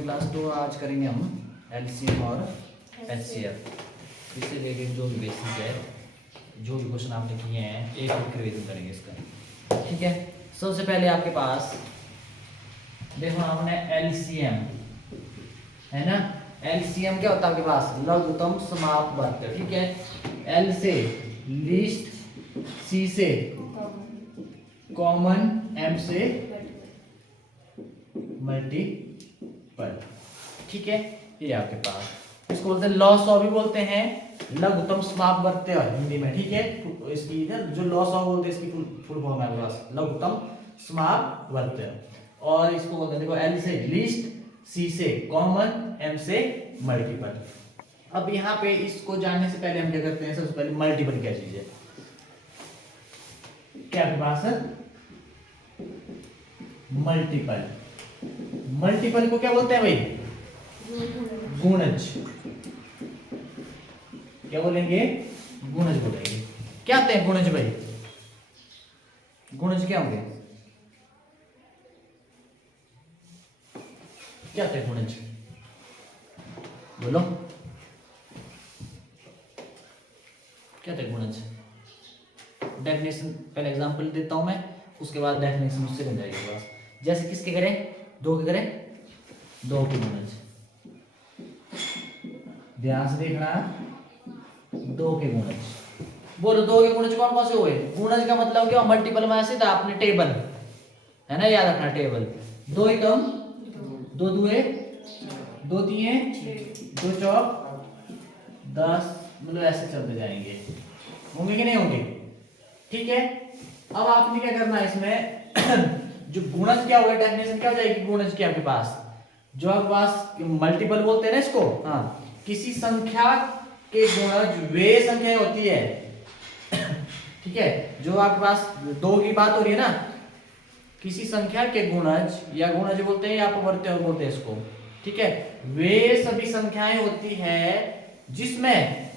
Morning class. तो आज करेंगे हम एलसीएम और एचसीएफ, इससे रिलेटेड जो भी बेसिक है, जो भी क्वेश्चन आपने किए हैं एक एक रिवीजन करेंगे इसका। ठीक है, सबसे पहले आपके पास देखो हमने एलसीएम है ना। एलसीएम क्या होता है आपके पास? लघुत्तम समापवर्त। ठीक है, एल से लीस्ट, सी से कॉमन, एम से मल्टीपल। ठीक है, ये आपके पास इसको बोलते हैं लॉस ऑफ भी बोलते हैं, लघुत्तम समापवर्त हिंदी में। ठीक है, इसकी जो लॉस ऑफ बोलते हैं इसकी फुल फॉर्म है आपके पास लघुत्तम समापवर्त। और इसको बोलते हैं देखो एल से लीस्ट, सी से कॉमन, एम से मल्टीपल। अब यहाँ पे इसको जानने से पहले हम क्या करते हैं, सबसे पहले मल्टीपल क्या चीज है, क्या आपके पास है मल्टीपल। मल्टीपल को क्या बोलते हैं भाई? गुणज। क्या बोलेंगे? गुणज बोलेंगे। क्या होते हैं गुणज भाई? गुणज क्या होंगे? क्या होते हैं गुणज? बोलो, क्या होते हैं गुणज? डेफिनेशन पहले एग्जांपल देता हूं मैं, उसके बाद डेफिनेशन उससे बन जाएगी बस। जैसे किसके करें? दो के करें, दो के गुणज। ध्यान से देखना, दो के गुणज। बोलो दो के गुणज कौन कौन से हुए? गुणज का मतलब क्या? मल्टीपल में सीधा आपने टेबल है ना, याद रखना टेबल। दो एकम, दो दुए, दो तिये, दो चौक 10, मतलब ऐसे चलते जाएंगे। होंगे कि नहीं होंगे? ठीक है, अब आपने क्या करना है इसमें जो गुणज क्या होगा, डेफिनेशन क्या हो जाएगी गुणज की आपके पास? जो आपके पास मल्टीपल बोलते हैं ना इसको, हाँ, किसी संख्या के गुणज वे संख्या होती है। ठीक है, जो आपके पास दो की बात हो रही है ना, किसी संख्या के गुणज या गुणज बोलते हैं या अपवर्त्य बोलते हैं इसको। ठीक है, वे सभी संख्याएं होती है जिसमें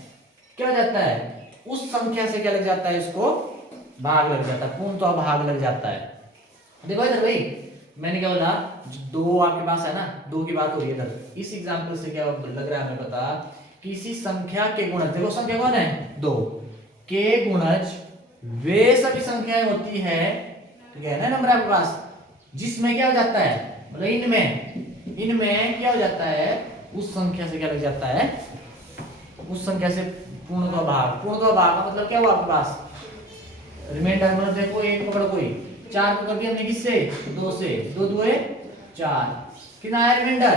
क्या हो जाता है, उस संख्या से क्या लग जाता है, इसको भाग लग जाता है, पूर्णतः भाग लग जाता है। देखो इधर भाई, मैंने क्या बोला, दो आपके पास है ना, दो की बात हो रही है इधर। इस एग्जांपल से क्या लग रहा है हमें पता, किसी संख्या के गुणज, देखो संख्या कौन है? दो के गुणज वे सभी संख्याएं होती है, ठीक है ना, नंबर आपके पास, जिसमें क्या हो जाता है, मतलब इनमें क्या हो जाता है, उस संख्या से क्या लग जाता है, उस संख्या से पूर्णतः भाग। पूर्णतः भाग का मतलब क्या हुआ आपके पास? रिमाइंडर, मतलब देखो एक पकड़ो, कोई चार पकड़ दिया हमने, किससे? दो से, दो दुए चार, कितना आया रिमाइंडर?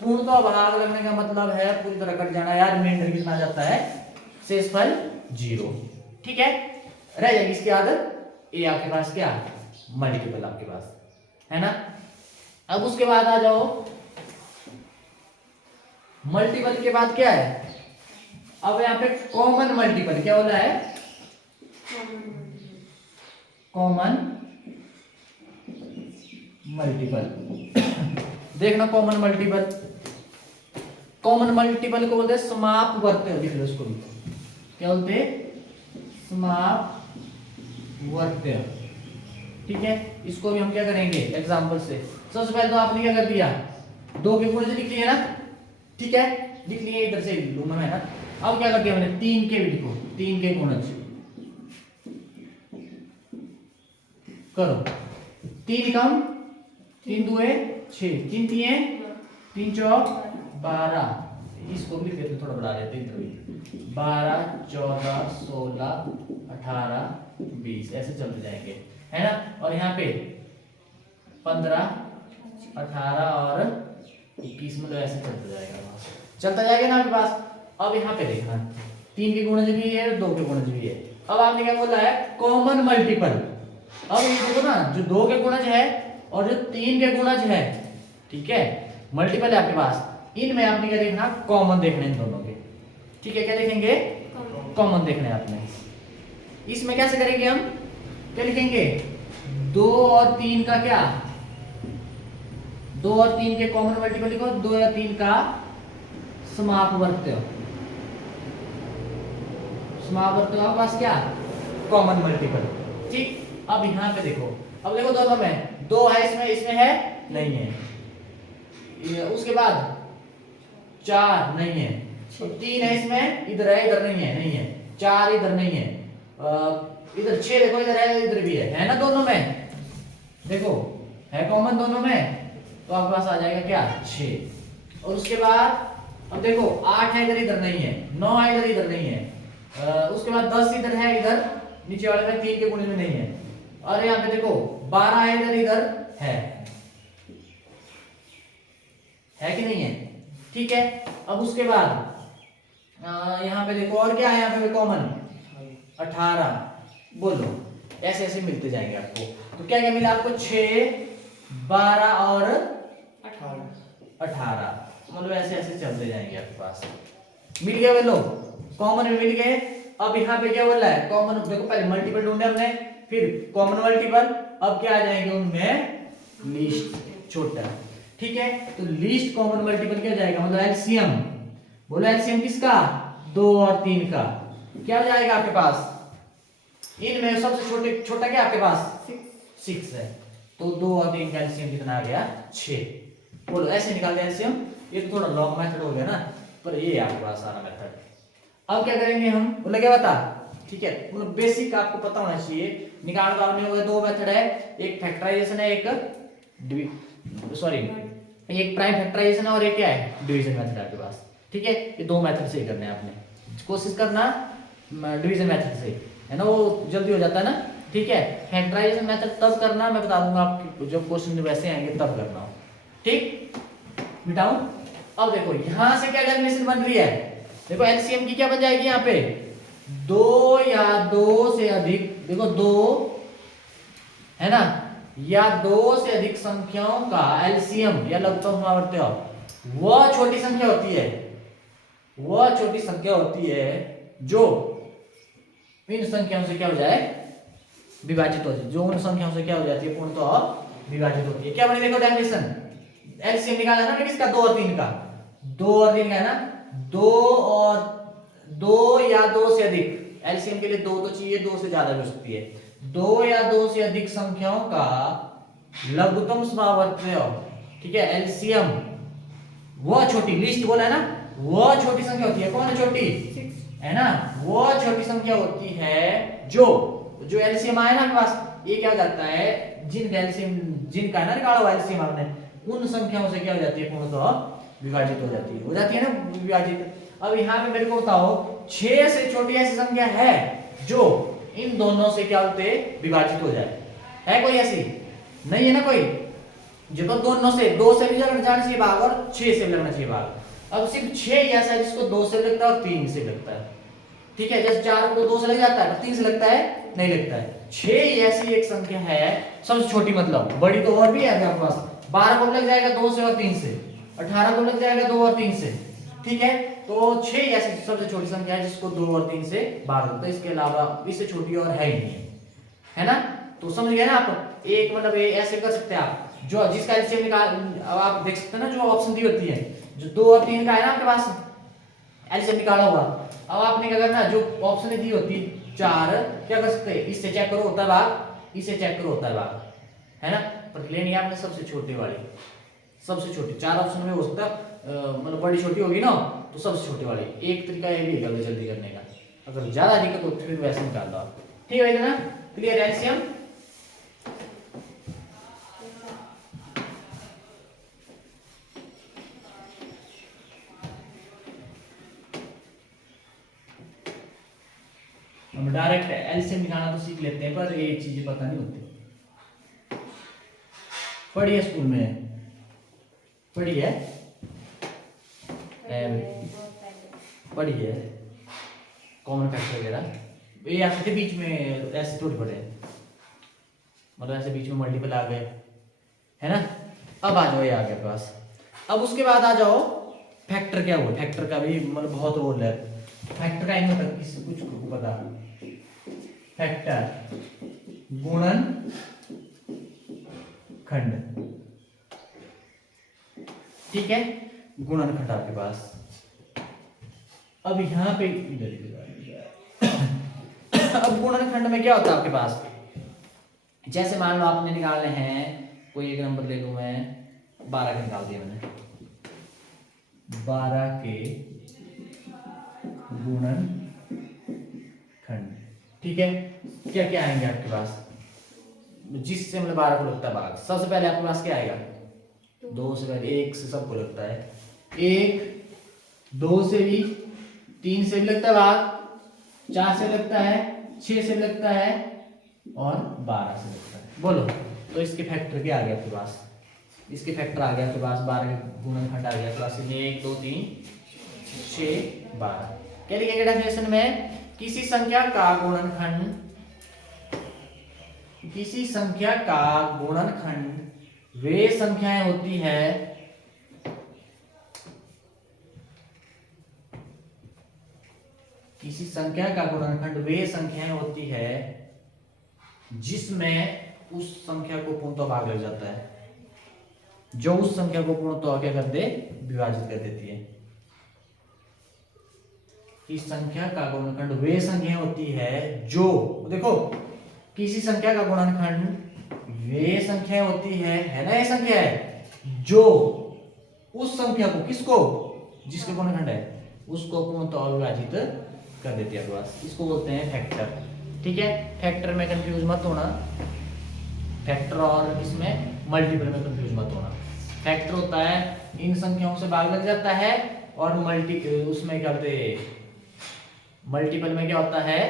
पूर्णतः भाग लगने का मतलब है पूरी तरह कट जाना यार। रिमाइंडर कितना आ जाता है? शेषफल 0। ठीक है, रह जाएगी इसकी आदत। ये आपके पास क्या? मल्टीपल आपके पास है ना। अब उसके बाद आ जाओ, मल्टीपल के बाद क्या है? अब यहाँ पे कॉमन मल्टीपल। क्या बोला है? Common multiple. देखना, कॉमन मल्टीपल, कॉमन मल्टीपल को बोलते हैं समापवर्त। लिख लो इसको भी, क्या बोलते हैं? समापवर्त। ठीक है, इसको भी हम क्या करेंगे एग्जांपल से। सबसे पहले तो आपने क्या कर दिया, दो के गुणज लिख लिए ना। ठीक है, लिख लिए, इधर से लूंगा मैं ना। अब क्या कर दिया मैंने? तीन के भी लिखो, तीन के गुणज करो। तीन कम, तीन दुए 6, तीन तिये, तीन चौक 12। इसको भी लिख देते, थोड़ा बढ़ा देते हैं, 12 14 16 18 20, ऐसे चलते जाएंगे है ना। और यहाँ पे 15 18 और 21, मतलब ऐसे चलता जाएगा, चलता जाएगा ना आपके पास। अब यहाँ पे देखना, तीन के गुणज भी है, दो के गुणज भी है। अब आपने क्या बोला है? Common multiple. अब ये देखो ना, जो दो के गुणज है और जो तीन के गुणज है, ठीक है, मल्टीपल है आपके पास, इनमें आपने क्या देखना? कॉमन देखने इन दोनों के। ठीक है, क्या देखेंगे? कॉमन देखने आपने। इसमें कैसे करेंगे हम? क्या लिखेंगे? दो और तीन का क्या? दो और तीन के कॉमन मल्टीपल लिखो, दो या तीन का समापवर्त्य। समापवर्त्य आपके पास क्या? Common multiple. ठीक, अब यहाँ पे देखो, अब देखो दोनों में दो है, इसमें है नहीं है, उसके बाद 4 नहीं है, 3 है इसमें, इधर है, इधर नहीं है, 4 इधर नहीं है, इधर 6 देखो, इधर है, इधर भी है ना, दोनों में देखो है कॉमन दोनों में, तो आपके पास आ जाएगा क्या 6। और उसके बाद अब देखो 8 है इधर, इधर नहीं है, 9 है इधर, इधर नहीं है, उसके बाद 10 इधर है, इधर नीचे वाले में 3 के गुणे में नहीं है, और यहाँ पे देखो 12 है इधर, इधर है कि नहीं है, ठीक है। अब उसके बाद यहाँ पे देखो और क्या है, यहाँ पे कॉमन 18, बोलो ऐसे ऐसे मिलते जाएंगे आपको। तो क्या क्या मिला आपको 6, 12 और 18, मतलब ऐसे ऐसे चलते जाएंगे आपके पास। मिल गए वे लोग, कॉमन में मिल गए। अब यहाँ पे क्या बोल रहा है, कॉमन देखो पहले मल्टीपल ढूंढे हमने, फिर कॉमन मल्टीपल, अब क्या आ जाएंगे उनमें लीस्ट छोटा, ठीक है। तो लीस्ट कॉमन मल्टीपल क्या जाएगा, मतलब एलसीएम, बोलो एलसीएम किसका 2 और 3 का, क्या हो जाएगा आपके पास, इनमें सबसे छोटा क्या आपके पास 6 है, तो 2 और 3 का एलसीएम कितना आ गया 6। बोलो ऐसे निकाल दे एलसीएम, ये तो थोड़ा लॉन्ग मेथड हो गया ना, पर ये आपके पास सारा मेथड। अब क्या करेंगे हम, बोले क्या बता, ठीक है, मतलब बेसिक आपको पता होना चाहिए। निकाल में हो गए 2 मेथड है, एक फैक्टराइजेशन है, एक एक प्राइम फैक्टराइजेशन है, और एक क्या है डिवीजन मेथड आपके पास, ठीक है। ये 2 मेथड से करने हैं आपने, कोशिश करना डिवीजन मेथड से, है ना, वो जल्दी हो जाता है ना, ठीक है। फैक्टराइजेशन मेथड तब करना, मैं बता दूंगा आपको जब क्वेश्चन वैसे आएंगे तब करना हो, ठीक। मिटाऊं, अब देखो यहां से क्या डेफिनेशन बन रही है, देखो एलसीएम की क्या बन जाएगी यहाँ पे 2 या 2 से अधिक, देखो 2 है ना, या 2 से अधिक संख्याओं का एलसीएम या लघुत्तम समावर्त्य, वह छोटी संख्या होती है, वह छोटी संख्या होती है जो इन संख्याओं से क्या हो जाए विभाजित हो जाए, जो उन संख्याओं से क्या हो जाती है पूर्णतः विभाजित होती है। क्या बनी देखो डेफिनेशन, एलसीएम निकाला है ना किसका 2 और 3 का, 2 और 3 का है ना, 2 या 2 से अधिक, एलसीएम के लिए 2 तो चाहिए, 2 से ज्यादा भी हो सकती है, 2 या 2 से अधिक संख्याओं का लघुत्तम समावर्त्य, ठीक है, एलसीएम, वह छोटी, लिस्ट बोला है ना, वह छोटी संख्या होती है, कौन है छोटी 6 है ना, वह छोटी संख्या होती है जो एलसीएम आया ना आपके पास, ये क्या हो जाता है, जिनका एलसीएम, जिनका है ना निकाला हुआ एलसीएम आपने, उन संख्याओं से क्या हो जाती है पूर्णतः विभाजित हो जाती है ना विभाजित। अब यहाँ पे मेरे को बताओ 6 से छोटी ऐसी संख्या है जो इन दोनों से क्या होते विभाजित हो जाए, है कोई ऐसी, नहीं है ना कोई, जो तो दोनों से 2 से भी जाना चाहिए भाग और 6 से भी लगना चाहिए भाग। अब सिर्फ 6 ऐसा है जिसको 2 से लगता है और 3 से लगता है, ठीक है, जैसे 4 को 2 से लग जाता है, 3 से लगता है नहीं लगता है। 6 ऐसी एक संख्या है सबसे छोटी, मतलब बड़ी तो और भी है आपके पास, 12 को लग जाएगा 2 से और 3 से, 18 को लग जाएगा 2 और 3 से, ठीक है। तो 6 ऐसी सबसे छोटी संख्या है जिसको 2 और 3 से भाग होता है, इसके अलावा इससे छोटी और है ही नहीं, है ना। तो समझ गए ना आप, एक मतलब ऐसे कर सकते हैं आप, जो जिसका एलसीएम निकाल, अब आप देख सकते हैं ना जो ऑप्शन दी होती है, जो 2 और 3 का है ना आपके पास एलसीएम निकाला हुआ, अब आपने क्या करना, जो ऑप्शन दी होती 4, क्या कर सकते हैं, इससे चेक करो होता है भाग, इससे चेक करो होता है भाग, है ना, पर लेनी है आपने सबसे छोटे वाली, सबसे छोटी, 4 ऑप्शन में हो सकता है मतलब बड़ी छोटी होगी ना, तो सबसे छोटे वाली। एक तरीका ये भी है जल्दी करने का, अगर ज्यादा दिक्कत हो तो फिर वैसे निकाल दो आप, ठीक है ना, क्लियर एलसीएम। हम डायरेक्ट एलसीएम निकालना तो सीख लेते हैं, पर ये चीजें पता नहीं होती। पढ़िए स्कूल में, पढ़िए पढ़िए कॉमन फैक्टर वगैरह, ये ऐसे बीच में ऐसे थोड़ी पढ़े, मतलब ऐसे बीच में मल्टीपल आ गए, है ना। अब आ जाओ ये आ गया पास, अब उसके बाद आ जाओ फैक्टर, क्या हुआ फैक्टर का भी मतलब बहुत रोल है, फैक्टर का इनमें तक किसी कुछ पता, फैक्टर गुणन खंड, ठीक है, गुणन खंड आपके पास। अब यहाँ पे अब गुणन खंड में क्या होता है आपके पास, जैसे मान लो आपने निकालने हैं, कोई एक नंबर ले लूं मैं, 12 का निकाल दिया मैंने, 12 के गुणनखंड। ठीक है, क्या क्या आएंगे आपके पास जिससे मतलब 12 को लगता है भाग? सबसे पहले आपके पास क्या आएगा? 2 से पहले 1 से सबको लगता है, 1 2 से भी, 3 से भी लगता है भाग, 4 से लगता है, 6 से लगता है और 12 से लगता है। बोलो तो इसके फैक्टर क्या आ गया आपके पास? इसके फैक्टर आ गया आपके पास 12 के गुणनखंड आ गया आपके पास 1 2 3 6 12। क्या लिखेंगे डेफिनेशन में? किसी संख्या का गुणनखंड, किसी संख्या का गुणनखंड वे संख्याएं होती है किसी संख्या का गुणनखंड वे संख्याएं होती है जिसमें उस संख्या को पूर्णतः भाग लग जाता है, जो उस संख्या को पूर्णतः क्या कर दे? विभाजित कर देती है। इस संख्या का गुणनखंड वे संख्या होती है जो, देखो किसी संख्या का गुणनखंड वे संख्या होती है ना, ये संख्या है जो उस संख्या को, किसको? जिसके गुणनखंड है उसको पूर्णतः विभाजित कर देती है बस। इसको बोलते हैं फैक्टर। ठीक है, फैक्टर में कंफ्यूज मत होना, फैक्टर और इसमें मल्टीपल में कंफ्यूज मत होना। फैक्टर होता है इन संख्याओं से भाग लग जाता है, और उसमें क्या बोलते हैं, मल्टीपल में क्या होता है?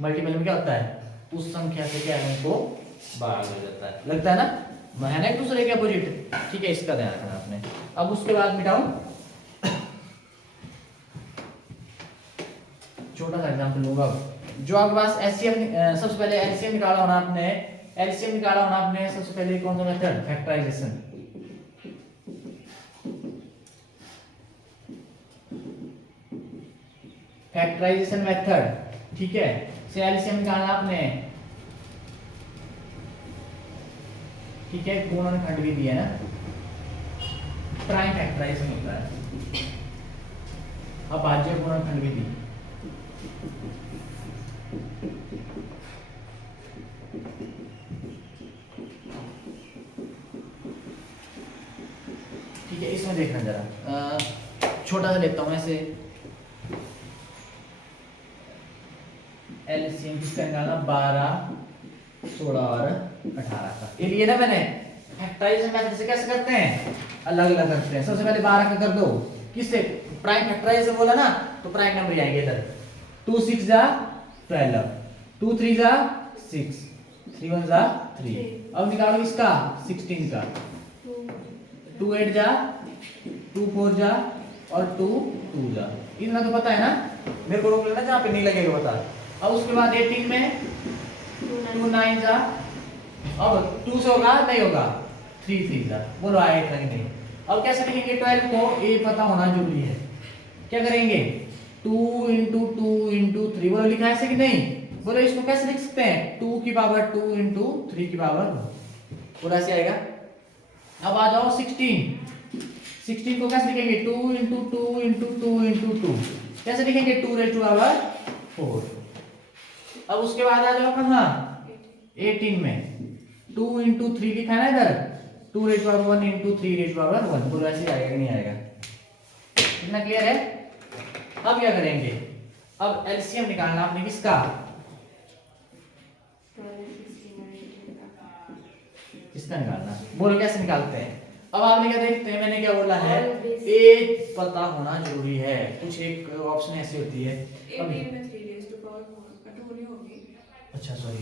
मल्टीपल में क्या होता है? उस संख्या से क्या है, उनको भाग लग जाता है, लगता है ना, है ना एक दूसरे के अपोजिट। ठीक है, इसका ध्यान रखना आपने। अब उसके बाद मिटाऊं, छोटा सा एग्जांपल लूंगा। जो आपके पास एलसीएम, सबसे पहले एलसीएम निकाला होना आपने, एलसीएम निकाला होना आपने सबसे पहले कौन सा मेथड? फैक्टराइजेशन। Factorisation method. ठीक है, से एलसीएम निकालना आपने। ठीक है, गुणनखंड भी दिया ना, प्राइम फैक्टराइजेशन होता है। अब भाज्य गुणनखंड भी दी। ठीक है, इसमें देखना जरा, छोटा सा लेता हूं ऐसे। एलसीएम किसका निकालना? 12 16 और 18 का। ये लिए ना मैंने। फैक्टराइजेशन मेथड से कैसे करते हैं? अलग अलग करते हैं। सबसे पहले 12 का कर दो, किससे? प्राइम फैक्टराइजेशन बोला ना, तो प्राइम नंबर आएंगे इधर। 2 6 जा 12, 2 3 जा 6, 3 1 जा 3। अब निकालो इसका 16 का, 2 8 जा 2 4 जा और 2 2 जा। इतना तो पता है ना, मेरे को रोक लेना जहाँ पे नहीं लगेगा बता। अब उसके बाद 18 में 2 9 जा, अब 2 से होगा? नहीं होगा, 3 3 जा। बोलो आया इतना कि नहीं? अब कैसे लिखेंगे 12 को? ये पता होना जरूरी है। क्या करेंगे? 2 × 2 × 3। बोलो लिखा है ऐसे कि नहीं? बोलो इसको कैसे लिख सकते हैं? 2 की पावर 2 × 3 की पावर 1। बोलो ऐसे आएगा। अब आ जाओ 16। 16 को कैसे लिखेंगे? 2 × 2 × 2 × 2। कैसे लिखेंगे? 2⁴ अब उसके बाद आ जाओ कहाँ? 18 में 2 × 3 लिखा है ना इधर, 2⁴ × 3⁴ बोलो ऐसे आएगा कि नहीं आएगा? इतना क्लियर है? अब क्या करेंगे? अब एलसीएम निकालना आपने किसका? किसका निकालना? बोलो कैसे निकालते हैं? अब आपने क्या देखते हैं, मैंने क्या बोला है, एक पता होना जरूरी है। कुछ एक ऑप्शन ऐसी होती है। अच्छा सॉरी,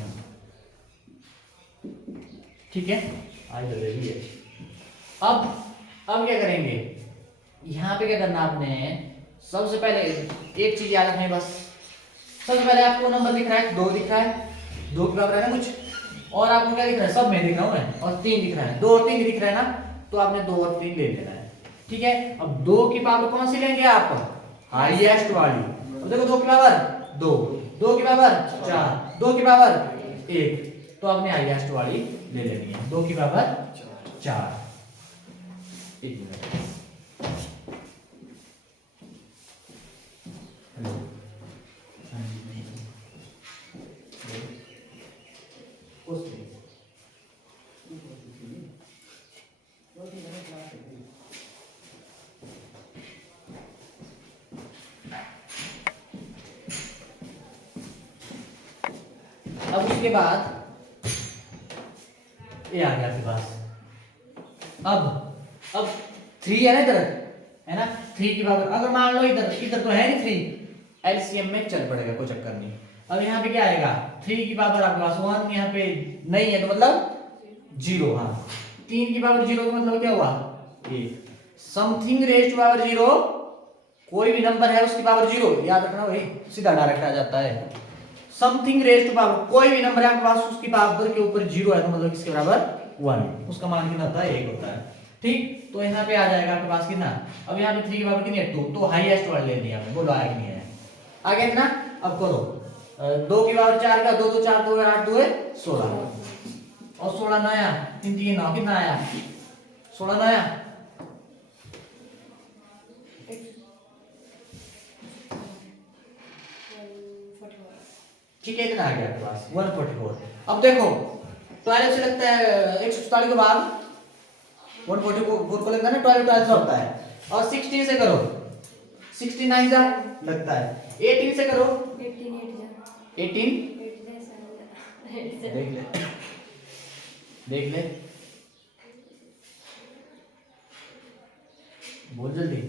ठीक है, आज तो भी है। अब क्या करेंगे? यहाँ पे क्या करना आपने? सबसे पहले एक चीज याद रखनी बस। सबसे पहले आपको नंबर दिख रहा है, 2 दिख रहा है, 2 के बराबर है ना कुछ, और आपको क्या दिख रहा है? सब में दिख रहा हूं मैं, और 3 दिख रहा है, 2 और 3 दिख रहा है ना, तो आपने 2 और 3 ले लेना है। ठीक है, अब 2 की पावर कौन सी लेंगे आप? हाईएस्ट वाली। अब देखो 2 की पावर 2, 2 की पावर 4, 2 की पावर 1, तो आपने हाईएस्ट वाली ले लेनी है, 2 की पावर 4। एक मिनट, उसके बाद ये आ गया आपके पास। अब 3 है ना इधर, है ना, 3 की पावर, अगर मान लो इधर तो है नहीं 3, एलसीएम में चल पड़ेगा, कोई चक्कर नहीं। अब यहाँ पे क्या आएगा, 3 की पावर आपके पास 1, यहाँ पे नहीं है तो मतलब 0। हाँ, 3 की पावर 0 का मतलब क्या हुआ, 1। समथिंग रेज टू पावर 0, कोई भी नंबर है उसकी पावर 0, याद रखना भाई, सीधा डायरेक्ट आ जाता है। समथिंग रेज टू पावर, कोई भी नंबर है आपके पास उसकी पावर के ऊपर 0 है तो मतलब किसके बराबर, 1, उसका मान कितना होता है, 1 होता है। ठीक, तो यहाँ पे आ जाएगा आपके पास कितना, अब यहाँ पे 3 की पावर कितनी है, 2, तो हाईएस्ट वाला ले लिया हमने, बोलो आया कि नहीं है, आ गया ना। अब करो 2 की पावर 4 का, 2 2 4 2 8 2 16, और 16 नया 3 3 9, कितना आया, 16 नया, ठीक है, इतना आ गया आपके पास 144। अब देखो 12 से लगता है 144 के बाद 144 को लगता है ना, 12 से होता है, और 16 से करो 69 जा लगता है, 18 से करो 18 देख ले बोल जल्दी,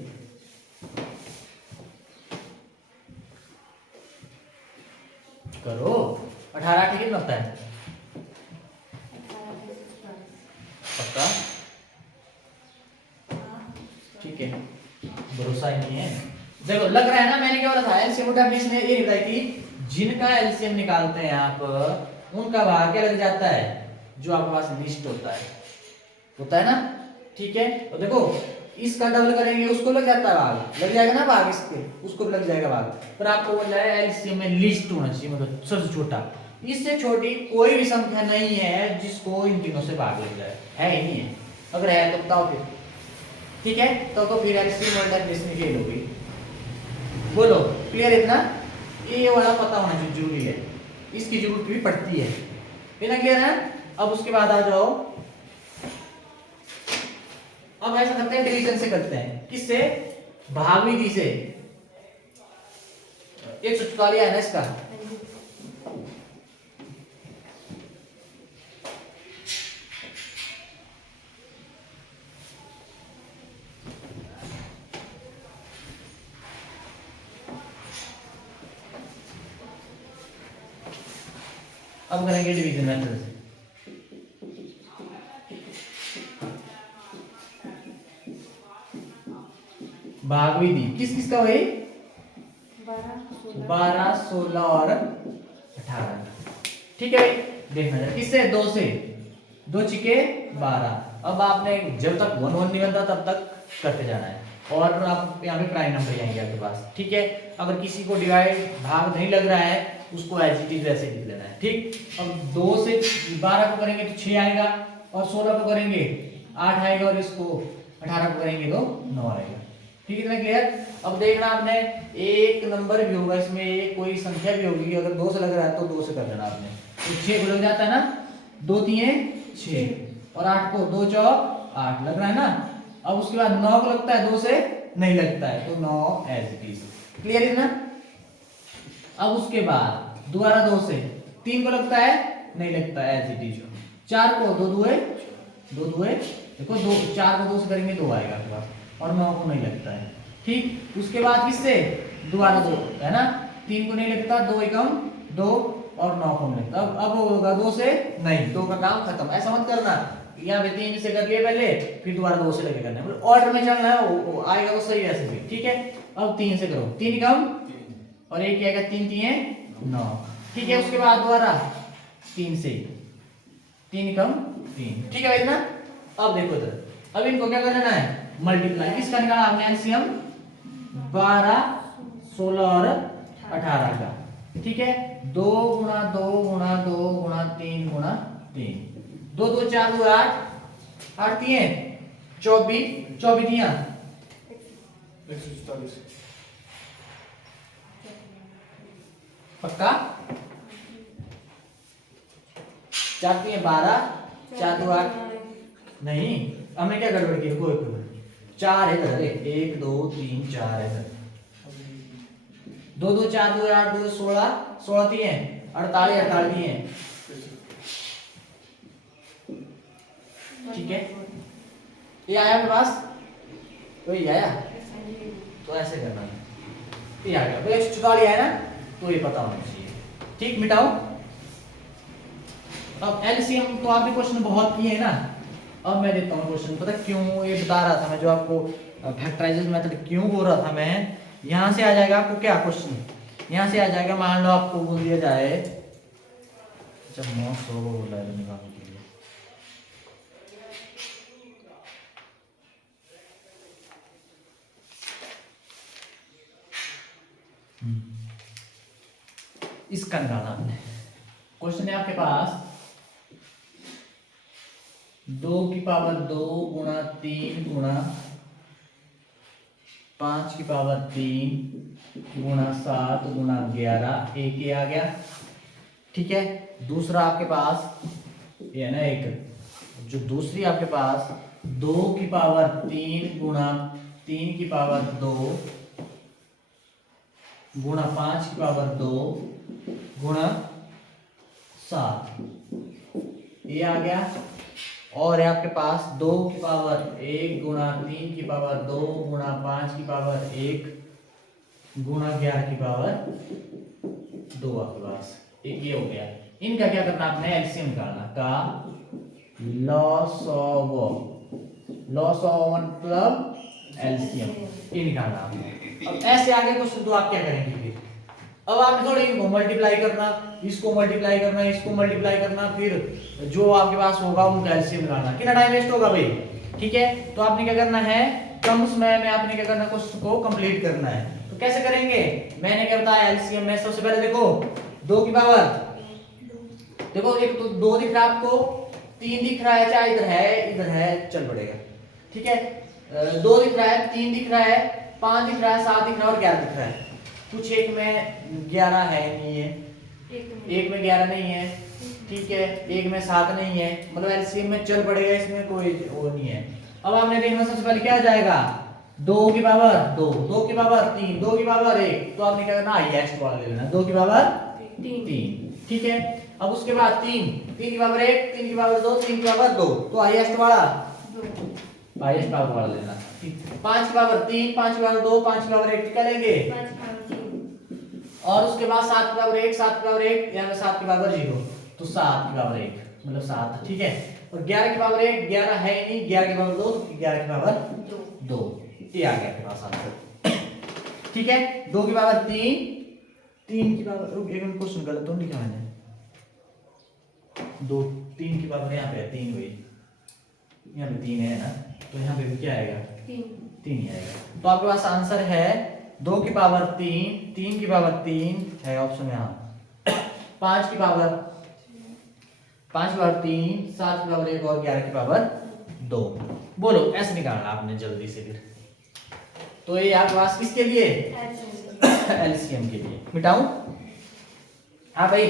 करो 18 ठीक लगता है, पक्का, ठीक है, भरोसा ही नहीं है। देखो लग रहा है ना, मैंने क्या बोला था, एलसीएम डेफिनेशन ने ये बताई कि जिनका एलसीएम निकालते हैं आप, उनका भाग क्या लग जाता है, जो आपके पास लिस्ट होता है ना, ठीक है। तो देखो इसका डबल करेंगे उसको लग जाता है भाग, लग जाएगा ना भाग, इसके उसको भी लग जाएगा भाग, पर आपको बोला है एलसीएम में लिस्ट होना चाहिए, मतलब सबसे छोटा, इससे छोटी कोई भी संख्या नहीं है जिसको इन तीनों से भाग लग जाए, है ही नहीं है, अगर है तो बताओ फिर, ठीक है, तो फिर एलसीएम और डेफिनेशन फेल होगी, बोलो क्लियर इतना, ये वाला पता होना जरूरी है, इसकी जरूरत भी पड़ती है, इतना क्लियर है। अब उसके बाद आ जाओ, अब ऐसा करते हैं, डिवीजन से करते हैं, किससे, भागविधि से, 144 है ना इसका, अब करेंगे डिवीजन मेथड से, भागविधि किस किस का भाई, 12 16 और 18, ठीक है भाई, देखना है किससे, 2 से, 2 छिके 12। अब आपने जब तक 1 1 नहीं बनता तब तक करते जाना है, और आप यहाँ पे प्राइम नंबर आएंगे आपके पास, ठीक है। अगर किसी को डिवाइड भाग नहीं लग रहा है उसको एज इट इज वैसे लिख लेना है, ठीक। अब 2 से 12 को करेंगे तो 6 आएगा, और 16 को करेंगे 8 आएगा, और इसको 18 को करेंगे तो 9 आएगा, ठीक है, इतना क्लियर। अब देखना आपने एक नंबर भी होगा इसमें, एक कोई संख्या भी होगी, अगर 2 से लग रहा है तो 2 से कर देना आपने, तो 6 को लग जाता है ना, 2 3 6, और 8 को 2 4 8 लग रहा है ना। अब उसके बाद 9 को लगता है, 2 से नहीं लगता है तो 9 एज इट इज, क्लियर है ना। अब उसके बाद दोबारा 2 से, 3 को लगता है, नहीं लगता है एज इट इज, 4 को 2 2 देखो 2 4 को 2 से करेंगे 2 आएगा आपके पास, और 9 को नहीं लगता है, ठीक। उसके बाद किससे, दोबारा 2 है ना, 3 को नहीं लगता, 2 एकम 2, और 9 को नहीं लगता, अब होगा 2 से नहीं, 2 का काम खत्म, ऐसा मत करना, यहाँ पे 3 से कर लिए पहले, फिर दोबारा 2 से लेके करना है, ऑर्डर में चलना है, वो आएगा तो सही ऐसे भी, ठीक है। अब 3 से करो, 3 कम और 1 आएगा, 3 3 9, ठीक है। उसके बाद दोबारा 3 से, 3 कम 3, ठीक है भाई ना। अब देखो इधर, अब इनको क्या करना है, मल्टीप्लाई, किसका निकाला आपने एलसीएम, 12 16 और 18 का, ठीक है। 2 गुणा 2 गुणा 2 गुणा 3 गुणा 3, 2 2 4 2 8 8 3 24 24 दिया 144, पक्का, 4 3 12 4 2 8, नहीं हमने क्या गड़बड़ की, कोई 4 है इधर, 1 2 3 4 है इधर, 2 2 4 2 8 2 16 16 3 48 48 है, ठीक है, ये आया मेरे पास, तो ये आया, तो ऐसे करना है, ये आ गया, तो 144 आया ना, तो ये पता होना चाहिए। ठीक, मिटाओ। अब एलसीएम तो आपने क्वेश्चन बहुत किए हैं ना, अब मैं देता हूँ क्वेश्चन। पता क्यों ये बता रहा था मैं, जो आपको फैक्टराइजेशन मेथड क्यों बोल रहा था मैं, यहाँ से आ जाएगा आपको क्या क्वेश्चन, यहाँ से आ जाएगा, मान लो आपको बोल दिया जाए, जब मोस्ट हो बोला है निकालने के लिए, इसका निकालना आपने। क्वेश्चन है आपके पास 2 की पावर 2 गुणा 3 गुणा 5 की पावर 3 गुणा 7 गुणा 11, एक ये आ गया। ठीक है, दूसरा आपके पास ये ना, एक जो दूसरी आपके पास 2 की पावर 3 गुणा 3 की पावर 2 गुणा 5 की पावर 2 गुणा 7, ये आ गया। और है आपके पास 2 की पावर 1 गुणा 3 की पावर 2 गुणा 5 की पावर 1 गुणा 11 की पावर 2 आपके पास, एक ये हो गया। इनका क्या करना आपने, एलसीएम निकालना का, लॉस ऑफ मतलब एलसीएम, ये निकालना आपने। अब ऐसे आगे क्वेश्चन तो आप क्या करेंगे फिर, अब आपने थोड़ी इनको मल्टीप्लाई करना, इसको मल्टीप्लाई करना, इसको मल्टीप्लाई करना, फिर जो आपके पास होगा उनका एलसीएम निकालना, कितना टाइम वेस्ट होगा भाई। ठीक है, तो आपने क्या करना है, कम समय में आपने क्या करना, क्वेश्चन को कंप्लीट करना है। तो कैसे करेंगे, मैंने क्या बताया एलसीएम में, सबसे पहले देखो 2 की पावर, देखो एक तो 2 दिख रहा है आपको, 3 दिख रहा है, चाहे इधर है चल पड़ेगा। ठीक है, 2 दिख रहा है, 3 दिख रहा है, 5 दिख रहा है, 7 दिख रहा है और 11 दिख रहा है। कुछ एक में 11 है नहीं है, एक में 11 नहीं है, ठीक है, एक में 7 नहीं है, मतलब एलसीएम में चल पड़ेगा, इसमें कोई वो नहीं है। अब आपने देखना सबसे पहले क्या आ जाएगा, 2 की पावर 2, 2 की पावर 3, 2 की पावर 1, तो आपने क्या करना, हाईएस्ट वाला ले लेना, 2 की पावर 3। ठीक है, अब उसके बाद 3 की पावर 1, 3 की पावर 2, 3 की पावर 2, तो हाईएस्ट वाला, हाईएस्ट पावर वाला लेना। 5 की पावर 3, 5 की पावर 2, 5 की पावर 1 क्या लेंगे, और उसके बाद 7 की पावर 1, 7 की पावर 1, यहाँ पे 7 की पावर 0, तो 7 की पावर 1 मतलब 7। ठीक है, और 11 की पावर 1, 11 है नहीं, 11 की पावर 2, 11 की पावर 2, ये आ गया आपके पास आंसर। ठीक है, 2 की पावर 3, 3 की पावर, एक मिनट क्वेश्चन गलत तो नहीं लिखा मैंने, 2 3 की पावर यहाँ पे है 3, वही यहाँ पे 3 है ना, तो यहाँ पे भी क्या आएगा, 3 ही आएगा। तो आपके पास आंसर है 2 की पावर 3, 3 की पावर 3 है ऑप्शन यहाँ, 5 की पावर 3, 7 की पावर 1 और 11 की पावर 2। बोलो ऐसे निकालना आपने जल्दी से फिर। तो ये आपके पास किसके लिए, एलसीएम के लिए। मिटाऊं, हाँ भाई,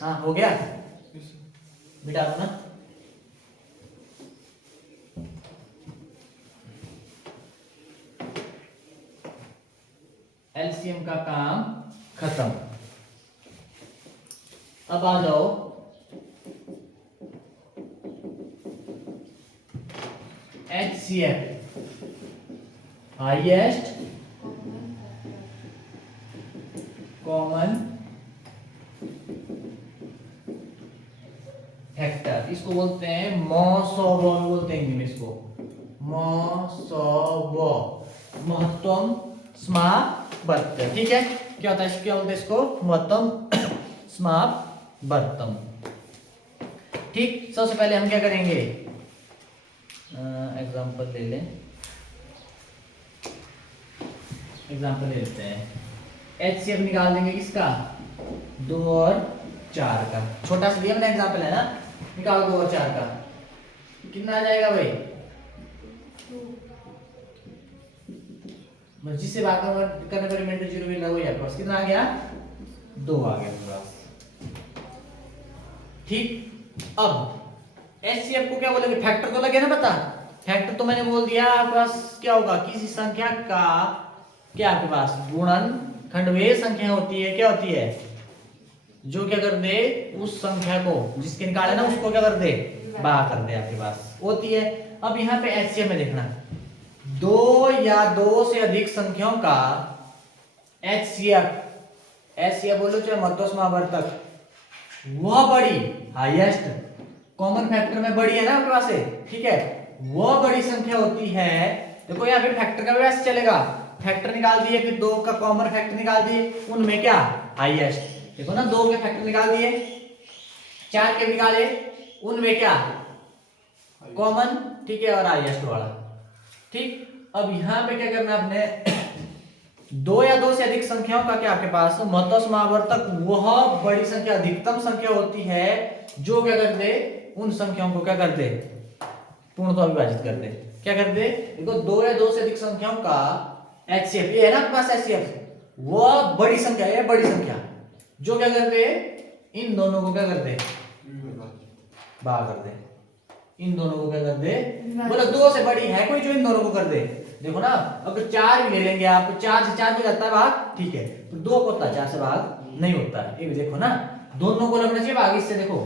हाँ हो गया, मिटा दो ना। एलसीएम का काम खत्म। अब आ जाओ HCF, हाईएस्ट कॉमन फैक्टर, इसको बोलते हैं मॉसोव, बोलते हैं इंग्लिश को मॉसोव, महत्तम समापवर्तम। ठीक है, क्या होता है, क्या बोलते हैं इसको, महत्तम समापवर्तम। ठीक, सबसे पहले हम क्या करेंगे, एग्जांपल ले लें, एग्जांपल ले लेते हैं, HCF निकाल देंगे किसका, 2 और 4 का, छोटा सा दिया मैंने एग्जांपल है ना, निकालो 2 और 4 का, कितना आ जाएगा भाई, जिससे भाग करने पर रिमाइंडर 0 मिल रहा है, आपके पास कितना आ गया, 2 आ गया आपके पास। ठीक, अब HCF को क्या बोलेंगे, फैक्टर तो लगे ना पता, फैक्टर तो मैंने बोल दिया आपके पास क्या होगा, किसी संख्या का क्या आपके पास गुणन खंडवेय संख्या होती है, क्या होती है, जो क्या कर दे उस संख्या को जिसके निकाले ना उसको क्या कर दे भाग कर दे आपके पास होती है। अब यहाँ पे एचसीएफ में देखना, दो या दो से अधिक संख्याओं का एचसीएफ, एचसीएफ बोलो चाहे मध्यस्मावर्तक, वह बड़ी हाईएस्ट कॉमन फैक्टर में बड़ी है ना आपके पास से, ठीक है, वह बड़ी संख्या होती है। देखो यहाँ पे फैक्टर का भी वैसे चलेगा, फैक्टर निकाल दिए फिर दो का कॉमन फैक्टर निकाल दिए, उनमें क्या हाईएस्ट, देखो ना दो के फैक्टर निकाल दिए, चार के निकाले, उनमें क्या कॉमन, ठीक है, और हाईएस्ट वाला, ठीक। अब यहाँ पे क्या करना आपने, दो या दो से अधिक संख्याओं का क्या आपके पास महत्तम वह बड़ी संख्या अधिकतम संख्या होती है जो क्या कर दे उन संख्याओं को क्या कर दे पूर्णतः विभाजित कर दे। क्या कर दे, देखो दो या दो से अधिक संख्याओं का एचसीएफ, ये है ना आपके पास एचसीएफ, वह बड़ी संख्या है, बड़ी संख्या जो क्या कर दे इन दोनों को क्या कर दे भाग कर दे, इन दोनों को क्या कर दे, बोलो दो से बड़ी है कोई जो इन दोनों को कर दे। देखो ना अगर चार भी ले लेंगे आप, चार से चार हो जाता है भाग, ठीक है, तो दो को होता है, चार से भाग नहीं होता है, ये भी देखो ना दोनों को लगना चाहिए भाग, इससे देखो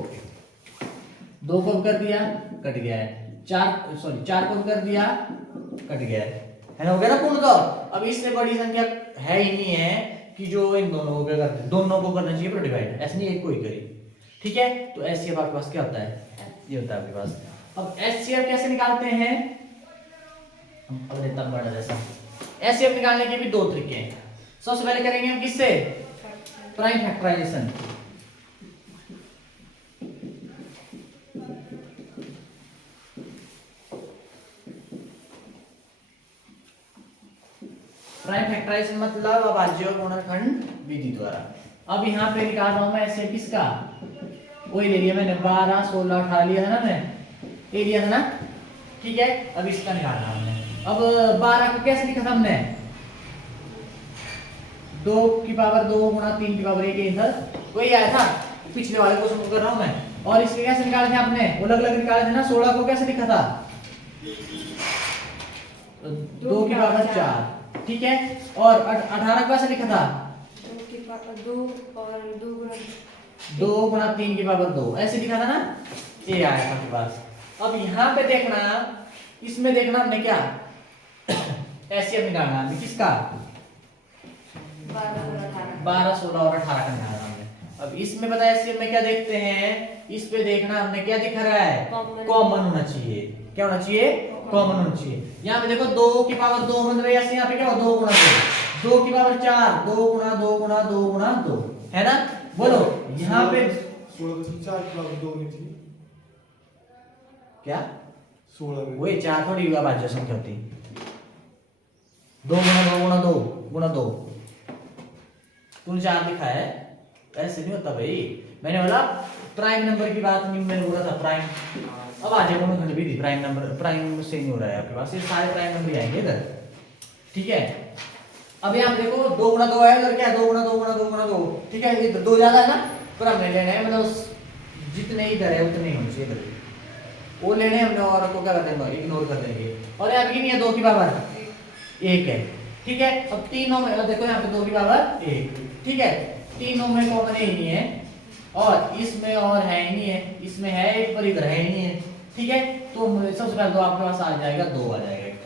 दो को कर दिया कट गया है, चार सॉरी चार को कर दिया कट गया है ना, हो गया ना पूर्ण। तो अब इससे बड़ी संख्या है ही नहीं है कि जो इन दोनों को क्या करते हैं, दोनों को करना चाहिए डिवाइड, ऐसे नहीं एक को ही करी, ठीक है। तो एचसीएफ आपके पास क्या होता है, ये होता है आपके पास। अब एचसीएफ कैसे निकालते हैं, अब इतना बड़ा जैसा एचसीएफ निकालने के भी दो तरीके हैं। सबसे पहले करेंगे हम किससे, प्राइम फैक्टराइजेशन। प्राइम फैक्टराइजेशन मतलब अभाज्य और गुणनखंड विधि द्वारा। अब यहाँ पे निकाल रहा हूं मैं एचसीएफ किसका, वही ले लिया मैंने 12 16 18 लिया है ना, मैं ये लिया था ना, ठीक है। अब इसका निकालना हमने, अब 12 को कैसे लिखा था हमने, 2 की पावर 2 गुणा 3 की पावर 1 इधर वही आया था, पिछले वाले को समझ कर रहा हूं मैं। और इसके कैसे निकाले थे आपने, वो अलग अलग निकाले थे ना, 16 को कैसे लिखा था 2 की पावर 4, ठीक है। और 18 को कैसे लिखा था 2 की पावर 2 और 2 गुणा 3 की पावर 2, ऐसे लिखा था ना, ये आया था आपके पास। अब यहाँ पे देखना, इसमें देखना हमने क्या एचसीएफ निकालना हमने किसका 12 16 और 18 का निकालना हमने। अब इसमें पता है एचसीएफ में क्या देखते हैं, इस पे देखना हमने क्या दिख रहा है, कॉमन होना चाहिए, क्या होना चाहिए कॉमन होना चाहिए। यहाँ पे देखो 2 की पावर 2 मतलब ऐसे यहाँ पे क्या हो 2 गुणा 2, 2 की पावर 4 2 गुणा 2 गुणा 2 गुणा 2 है ना, बोलो यहाँ पे 16 की 4 की पावर 2 नहीं थी क्या 16 में वही 4 थोड़ी अभाज्य संख्या होती, 2 गुणा 2 गुणा 2 गुणा 2, तूने 4 लिखा है, ऐसे नहीं होता भाई। मैंने बोला प्राइम नंबर की बात नहीं, मैंने बोला था प्राइम, अब आ जाए गुणनखंड विधि, प्राइम नंबर प्राइम से नहीं हो रहा है आपके पास, ये सारे प्राइम नंबर आएंगे इधर, ठीक है। अब यहाँ देखो 2 गुणा 2 है, इधर क्या है 2 गुणा 2 गुणा 2 गुणा 2, ठीक है, इधर 2 ज्यादा है ना, पर हमने लेना है मतलब जितने इधर है उतने ही होने चाहिए इधर, वो लेने हमने और को क्या कर देंगे इग्नोर कर देंगे। और यहाँ भी नहीं है 2 की पावर 1 है, ठीक है। अब तीनों में देखो यहाँ पे 2 की पावर 1, ठीक है, तीनों में कॉमन ही नहीं है, और इसमें और है ही नहीं है, इसमें है एक पर इधर है ही नहीं है, ठीक है। तो सबसे पहले तो आपके पास आ जाएगा 2 आ जाएगा एक,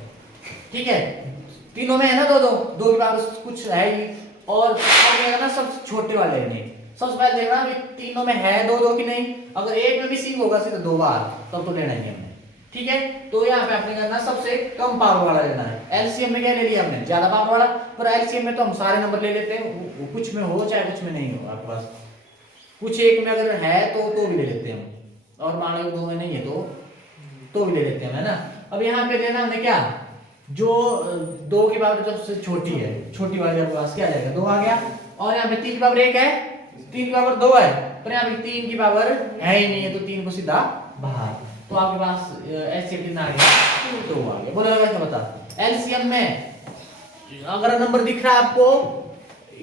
ठीक है, तीनों में है ना 2 2 2 की पावर कुछ है ही, और अब ना सब छोटे वाले नहीं, सबसे पहले देखना अभी तीनों में है 2 2 की नहीं, अगर एक में मिसिंग होगा सिर्फ 2 बार तब तो लेना ही है हमने, ठीक है। तो यहाँ पे आपने करना सबसे कम पावर वाला लेना है। एलसीएम में क्या ले लिया हमने ज्यादा पावर वाला, पर एलसीएम में तो हम सारे नंबर ले लेते हैं, कुछ में हो चाहे कुछ में नहीं हो, आपके पास कुछ एक में अगर है तो भी ले लेते हैं हम, और मान लो 2 में नहीं है तो भी ले लेते हैं, है ना। अब यहाँ पे लेना हमने क्या, जो 2 की पावर जो सबसे छोटी है, छोटी वाली आपके पास क्या आ जाएगा 2 आ गया, और यहाँ पे 3 की पावर 1 है, 3 की पावर 2 है, पर यहाँ पे 3 की पावर है ही नहीं है, तो 3 को सीधा बाहर, तो आपके पास एचसीएफ कितना आ गया 2 आ गया। बोला क्या बता, एलसीएम में अगर नंबर दिख रहा है आपको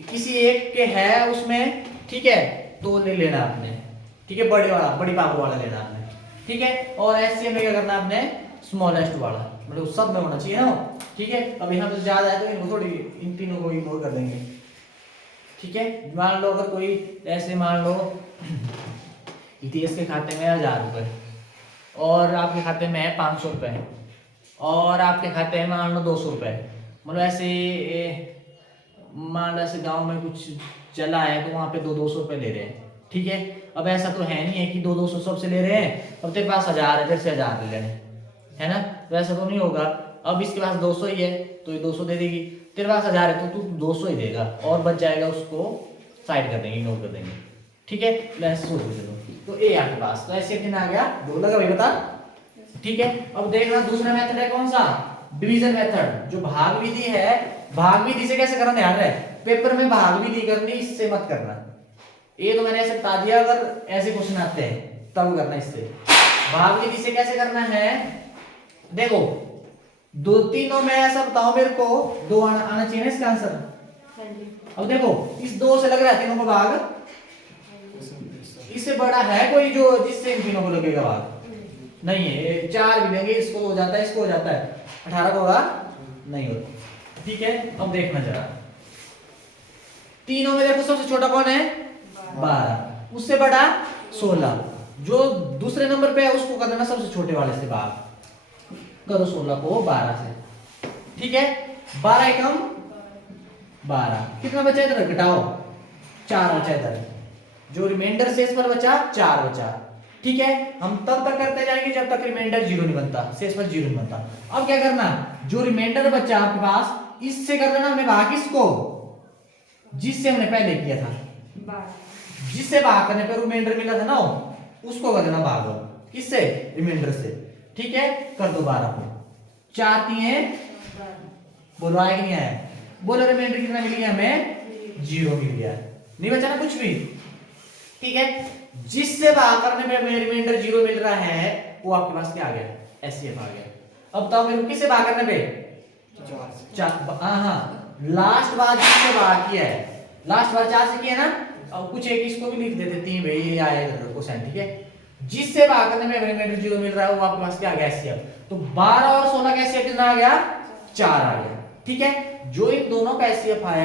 किसी एक के है उसमें, ठीक है, तो ले लेना आपने, ठीक है, बड़े वाला बड़ी पावर वाला लेना आपने, ठीक है। और एचसीएफ में क्या करना आपने स्मॉलेस्ट वाला, मतलब सब में होना चाहिए ना, ठीक है। अब यहाँ पे ज्यादा है तो इनको थोड़ी इन तीनों को इग्नोर कर देंगे, ठीक है। मान लो अगर कोई ऐसे मान लो हितेश के खाते में 1000 रुपए और आपके खाते में है 500 रुपए और आपके खाते में मान लो 200 रुपए, मतलब ऐसे मान लो ऐसे गांव में कुछ चला है तो वहां पे 200 रुपए ले रहे हैं, ठीक है। अब ऐसा तो है नहीं है कि 200 सबसे ले रहे हैं, अब तेरे पास 1000 है, तेरे से 1000 ले लेने, है ना, तो ऐसा तो नहीं होगा। अब इसके पास 200 ही है तो ये 200 दे देगी, तेरे पास 1000 है तो तू 200 ही देगा और बच जाएगा उसको साइड कर देंगे, इग्नोर कर देंगे, ठीक है। तो ऐसे सोच लो, तो ए आपके पास, तो ऐसे कितना आ गया 2 लगा भाई बता, ठीक है। अब देखना दूसरा मेथड है कौन सा, डिवीजन मेथड, जो भाग विधि है। भाग विधि से कैसे करना ध्यान रहे, पेपर में भाग विधि करनी, इससे मत करना। ये तो मैंने ऐसे बता दिया, अगर ऐसे क्वेश्चन आते हैं तब करना इससे। भाग विधि से कैसे करना है, देखो दो तीनों में ऐसा बताओ मेरे को, 2 आना चाहिए ना इसका आंसर। हाँ जी। अब देखो इस 2 से लग रहा है तीनों को भाग, इससे बड़ा है कोई जो जिससे इन तीनों को लगेगा भाग, नहीं है। 4 भी लेंगे, इसको हो जाता है, इसको हो जाता है, 18 को होगा नहीं होता, ठीक है। अब देखना जरा, तीनों में देखो सबसे छोटा कौन है 12, उससे बड़ा 16, जो दूसरे नंबर पे है उसको कर देना सबसे छोटे वाले से भाग करो, 16 को 12 से, ठीक है। 12 एकम 12, कितना बचा इधर घटाओ, 4 बचा इधर, जो रिमाइंडर शेष पर बचा 4 बचा, ठीक है। हम तब तक करते जाएंगे जब तक रिमाइंडर 0 नहीं बनता, शेष पर 0 नहीं बनता। अब क्या करना, जो रिमाइंडर बचा आपके पास इससे कर देना हमने भाग, किसको, जिससे हमने पहले किया था, 12। जिससे भाग करने पर रिमाइंडर मिला था ना उसको कर देना भाग, किससे, रिमाइंडर से, ठीक है। कर दो 12 को, 4 3 बोलो आया कि नहीं आया, बोलो रिमाइंडर कितना मिल गया हमें, 0 मिल गया, नहीं बचा ना कुछ भी, ठीक है। जिससे भाग करने में हमें रिमाइंडर 0 मिल रहा है वो आपके पास क्या आ गया, एचसीएफ आ गया। अब बताओ मेरे को किससे भाग करने पे, 4, हाँ लास्ट बार जिससे भाग किया है, लास्ट बार 4 से किया ना, अब कुछ एक इसको भी लिख देते 3 भाई, ये आएगा क्वेश्चन, ठीक है। जिससे भाग करने में रिमाइंडर 0 मिल रहा है वो आपके पास क्या आ गया, एचसीएफ। तो 12 और 16 का एचसीएफ कितना आ गया, 4 आ गया, ठीक है। जो इन दोनों का एचसीएफ आया